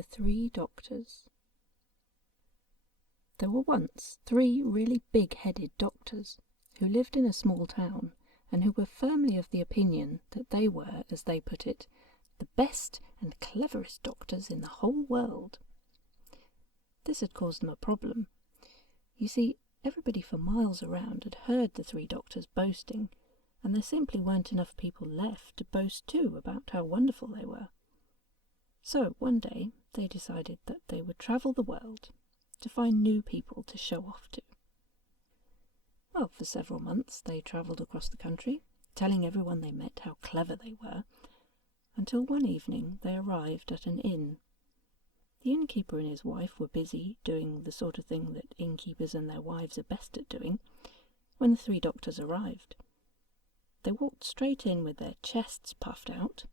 The Three Doctors. There were once 3 really big-headed doctors who lived in a small town and who were firmly of the opinion that they were, as they put it, the best and cleverest doctors in the whole world. This had caused them a problem. You see, everybody for miles around had heard the 3 doctors boasting, and there simply weren't enough people left to boast too about how wonderful they were. So one day they decided that they would travel the world to find new people to show off to. Well, for several months they travelled across the country, telling everyone they met how clever they were, until one evening they arrived at an inn. The innkeeper and his wife were busy doing the sort of thing that innkeepers and their wives are best at doing when the 3 doctors arrived. They walked straight in with their chests puffed out,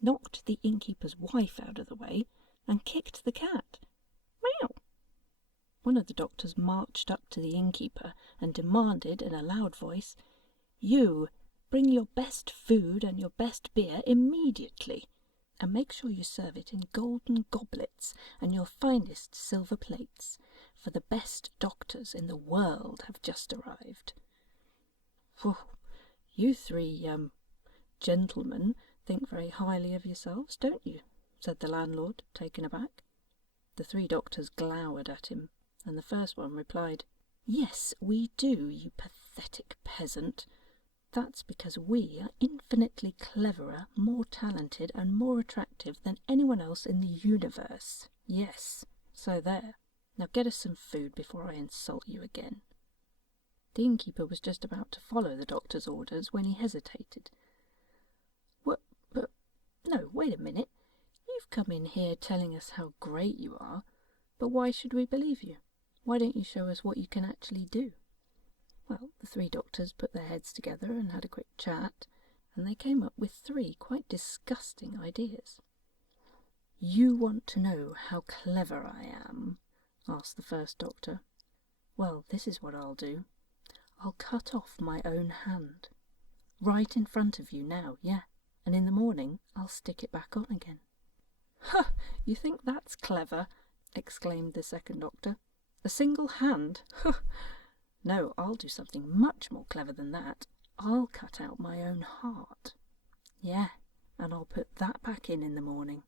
knocked the innkeeper's wife out of the way, and kicked the cat. Meow! One of the doctors marched up to the innkeeper and demanded in a loud voice, "You, bring your best food and your best beer immediately, and make sure you serve it in golden goblets and your finest silver plates, for the best doctors in the world have just arrived." "Whew, you 3 gentlemen think very highly of yourselves, don't you?" said the landlord, taken aback. The 3 doctors glowered at him, and the first one replied, "Yes, we do, you pathetic peasant. That's because we are infinitely cleverer, more talented, and more attractive than anyone else in the universe. Yes, so there. Now get us some food before I insult you again." The innkeeper was just about to follow the doctor's orders when he hesitated. But no, wait a minute. You've come in here telling us how great you are, but why should we believe you? Why don't you show us what you can actually do?" Well, the 3 doctors put their heads together and had a quick chat, and they came up with 3 quite disgusting ideas. "You want to know how clever I am?" asked the first doctor. "Well, this is what I'll do. I'll cut off my own hand. Right in front of you now, yeah, and in the morning I'll stick it back on again." "Ha! You think that's clever?" exclaimed the second doctor. "A single hand? Ha! No, I'll do something much more clever than that. I'll cut out my own heart. Yeah, and I'll put that back in the morning."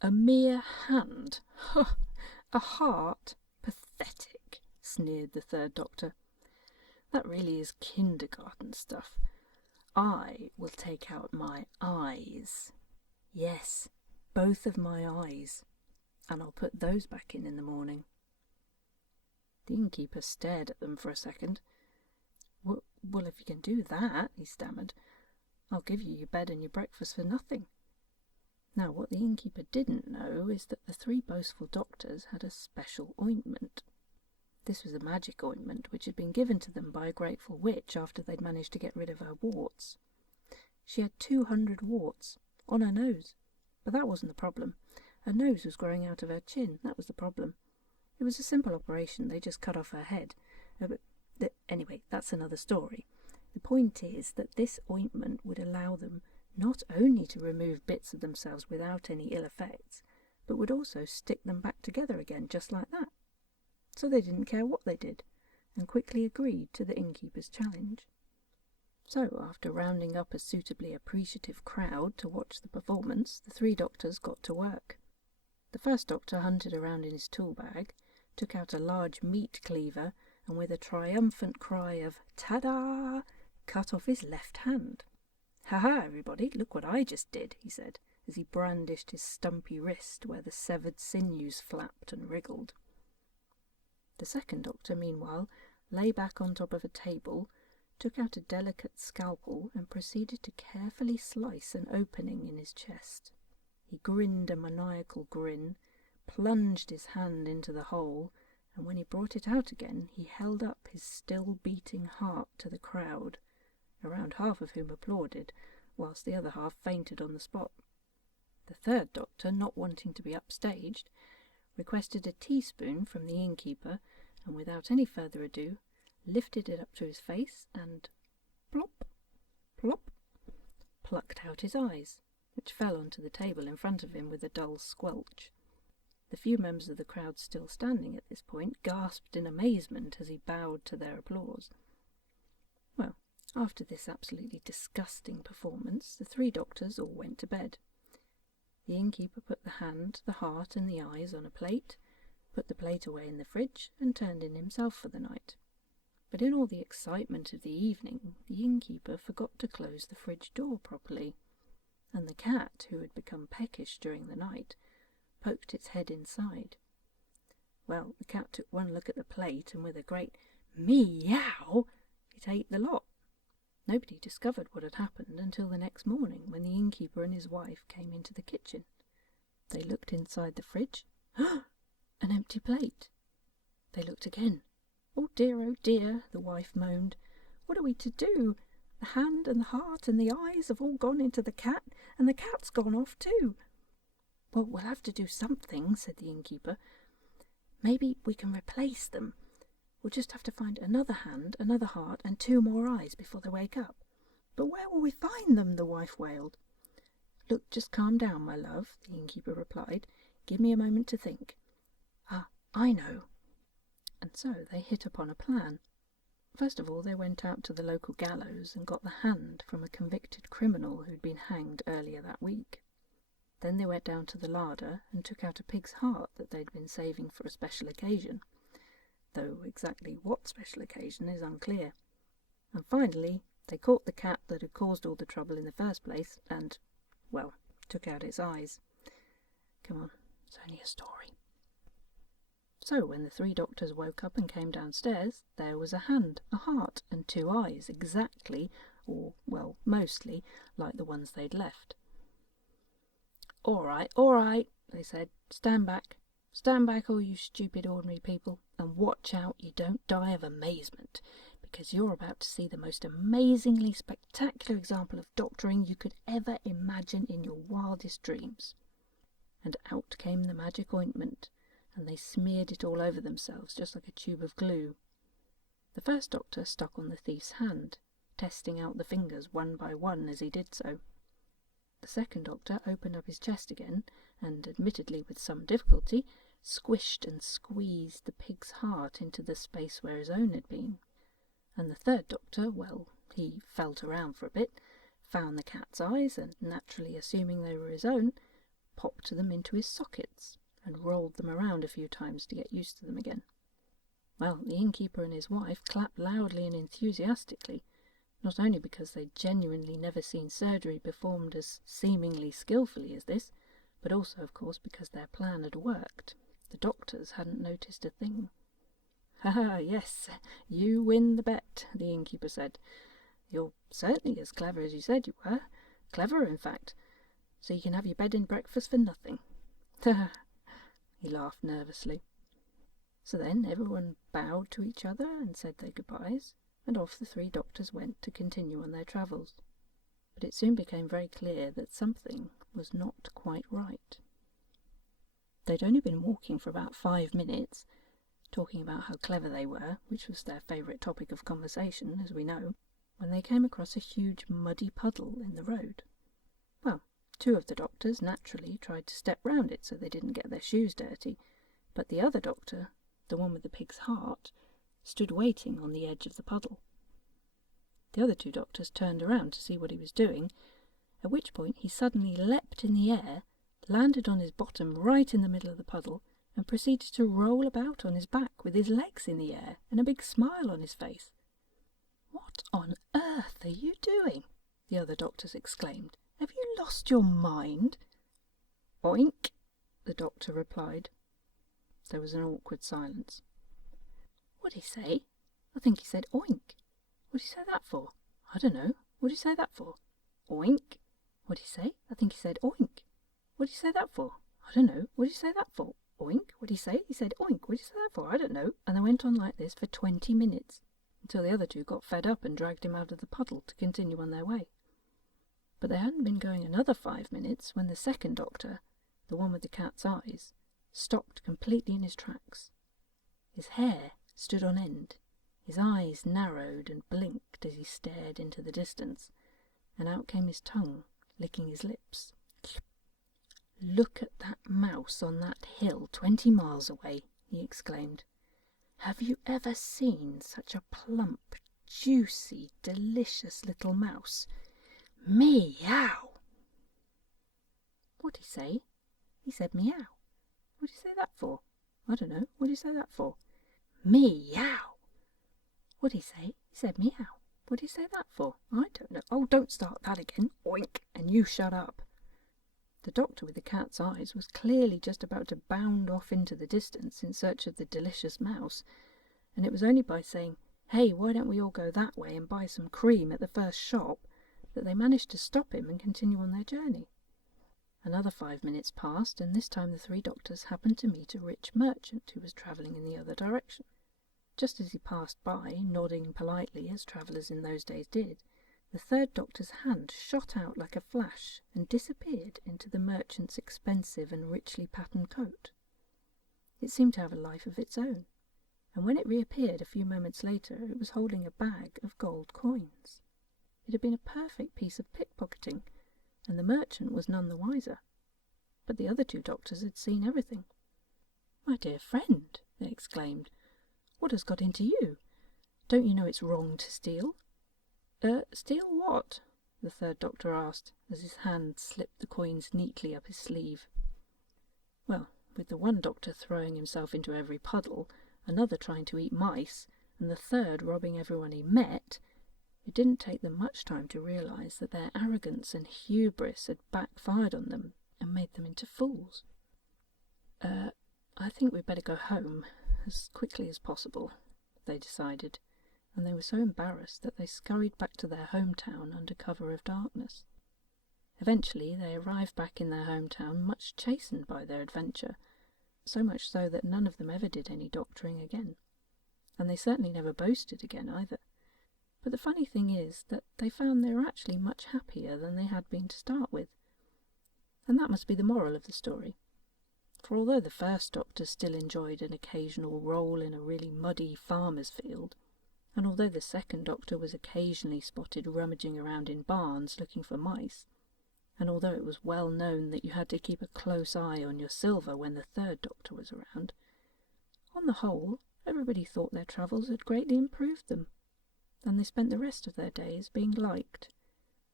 "A mere hand? Ha! A heart? Pathetic," sneered the third doctor. "That really is kindergarten stuff. I will take out my eyes. Yes, both of my eyes, and I'll put those back in the morning." The innkeeper stared at them for a second. Well, if you can do that," he stammered, "I'll give you your bed and your breakfast for nothing." Now, what the innkeeper didn't know is that the 3 boastful doctors had a special ointment. This was a magic ointment which had been given to them by a grateful witch after they'd managed to get rid of her warts. She had 200 warts on her nose, but that wasn't the problem. Her nose was growing out of her chin. That was the problem. It was a simple operation. They just cut off her head. Anyway, that's another story. The point is that this ointment would allow them not only to remove bits of themselves without any ill effects, but would also stick them back together again just like that. So they didn't care what they did, and quickly agreed to the innkeeper's challenge. So, after rounding up a suitably appreciative crowd to watch the performance, the 3 doctors got to work. The first doctor hunted around in his tool bag, took out a large meat cleaver, and with a triumphant cry of "Ta-da!" cut off his left hand. "Ha-ha, everybody, look what I just did," he said, as he brandished his stumpy wrist where the severed sinews flapped and wriggled. The second doctor, meanwhile, lay back on top of a table, took out a delicate scalpel, and proceeded to carefully slice an opening in his chest. He grinned a maniacal grin, plunged his hand into the hole, and when he brought it out again, he held up his still-beating heart to the crowd, around half of whom applauded, whilst the other half fainted on the spot. The third doctor, not wanting to be upstaged, requested a teaspoon from the innkeeper, and without any further ado, lifted it up to his face and plop, plop, plucked out his eyes, which fell onto the table in front of him with a dull squelch. The few members of the crowd still standing at this point gasped in amazement as he bowed to their applause. Well, after this absolutely disgusting performance, the 3 doctors all went to bed. The innkeeper put the hand, the heart, and the eyes on a plate, put the plate away in the fridge, and turned in himself for the night. But in all the excitement of the evening, the innkeeper forgot to close the fridge door properly, and the cat, who had become peckish during the night, poked its head inside. Well, the cat took one look at the plate, and with a great meow, it ate the lot. Nobody discovered what had happened until the next morning, when the innkeeper and his wife came into the kitchen. They looked inside the fridge. An empty plate. They looked again. Oh dear, the wife moaned. What are we to do? The hand and the heart and the eyes have all gone into the cat, and the cat's gone off too. Well, we'll have to do something, said the innkeeper. Maybe we can replace them. We'll just have to find another hand, another heart, and 2 more eyes before they wake up. But where will we find them? The wife wailed. Look, just calm down, my love, the innkeeper replied. Give me a moment to think. Ah, I know. And so they hit upon a plan. First of all, they went out to the local gallows and got the hand from a convicted criminal who'd been hanged earlier that week. Then they went down to the larder and took out a pig's heart that they'd been saving for a special occasion, though exactly what special occasion is unclear. And finally, they caught the cat that had caused all the trouble in the first place and, well, took out its eyes. Come on, it's only a story. So when the 3 doctors woke up and came downstairs, there was a hand, a heart, and 2 eyes, exactly, or, well, mostly, like the ones they'd left. All right, they said. Stand back, all you stupid ordinary people, and watch out you don't die of amazement, because you're about to see the most amazingly spectacular example of doctoring you could ever imagine in your wildest dreams. And out came the magic ointment, and they smeared it all over themselves, just like a tube of glue. The first doctor stuck on the thief's hand, testing out the fingers one by one as he did so. The second doctor opened up his chest again, and, admittedly with some difficulty, squished and squeezed the pig's heart into the space where his own had been. And the third doctor, well, he felt around for a bit, found the cat's eyes, and, naturally assuming they were his own, popped them into his sockets, and rolled them around a few times to get used to them again. Well, the innkeeper and his wife clapped loudly and enthusiastically, not only because they'd genuinely never seen surgery performed as seemingly skillfully as this, but also, of course, because their plan had worked. The doctors hadn't noticed a thing. "Ha, yes, you win the bet," the innkeeper said. "You're certainly as clever as you said you were. Cleverer, in fact. So you can have your bed and breakfast for nothing." He laughed nervously. So then everyone bowed to each other and said their goodbyes, and off the 3 doctors went to continue on their travels. But it soon became very clear that something was not quite right. They'd only been walking for about 5 minutes, talking about how clever they were, which was their favourite topic of conversation, as we know, when they came across a huge muddy puddle in the road. Well, 2 of the doctors naturally tried to step round it so they didn't get their shoes dirty, but the other doctor, the one with the pig's heart, stood waiting on the edge of the puddle. The other 2 doctors turned around to see what he was doing, at which point he suddenly leapt in the air, landed on his bottom right in the middle of the puddle, and proceeded to roll about on his back with his legs in the air and a big smile on his face. "What on earth are you doing?" the other doctors exclaimed. "Have you lost your mind?" "Oink," the doctor replied. There was an awkward silence. "What'd he say?" "I think he said oink." "What'd he say that for?" "I don't know. What'd he say that for?" "Oink." "What'd he say?" "I think he said oink." "What'd he say that for?" "I don't know. What'd he say that for?" "Oink." "What'd he say?" "He said oink." "What'd he say that for?" "I don't know." And they went on like this for 20 minutes, until the other 2 got fed up and dragged him out of the puddle to continue on their way. But they hadn't been going another 5 minutes when the second doctor, the one with the cat's eyes, stopped completely in his tracks. His hair stood on end, his eyes narrowed and blinked as he stared into the distance, and out came his tongue, licking his lips. "Look at that mouse on that hill 20 miles away," he exclaimed. "Have you ever seen such a plump, juicy, delicious little mouse? Meow!" What'd he say? He said meow. What'd he say that for? I don't know. What'd he say that for? Meow! What'd he say? He said meow. What'd he say that for? I don't know. Oh, don't start that again. Oink! And you shut up. The doctor with the cat's eyes was clearly just about to bound off into the distance in search of the delicious mouse, and it was only by saying, "Hey, why don't we all go that way and buy some cream at the first shop," that they managed to stop him and continue on their journey. Another 5 minutes passed, and this time the 3 doctors happened to meet a rich merchant who was travelling in the other direction. Just as he passed by, nodding politely as travellers in those days did, the 3rd doctor's hand shot out like a flash and disappeared into the merchant's expensive and richly patterned coat. It seemed to have a life of its own, and when it reappeared a few moments later it was holding a bag of gold coins. It had been a perfect piece of pickpocketing, and the merchant was none the wiser. But the other 2 doctors had seen everything. "My dear friend," they exclaimed, "what has got into you? Don't you know it's wrong to steal?" Steal what?" the 3rd doctor asked, as his hand slipped the coins neatly up his sleeve. Well, with the one doctor throwing himself into every puddle, another trying to eat mice, and the 3rd robbing everyone he met, it didn't take them much time to realise that their arrogance and hubris had backfired on them and made them into fools. I think we'd better go home as quickly as possible," they decided, and they were so embarrassed that they scurried back to their hometown under cover of darkness. Eventually they arrived back in their hometown much chastened by their adventure, so much so that none of them ever did any doctoring again, and they certainly never boasted again either. But the funny thing is that they found they were actually much happier than they had been to start with, and that must be the moral of the story. For although the 1st doctor still enjoyed an occasional roll in a really muddy farmer's field, and although the 2nd doctor was occasionally spotted rummaging around in barns looking for mice, and although it was well known that you had to keep a close eye on your silver when the 3rd doctor was around, on the whole everybody thought their travels had greatly improved them, and they spent the rest of their days being liked,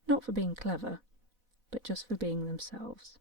not for being clever, but just for being themselves.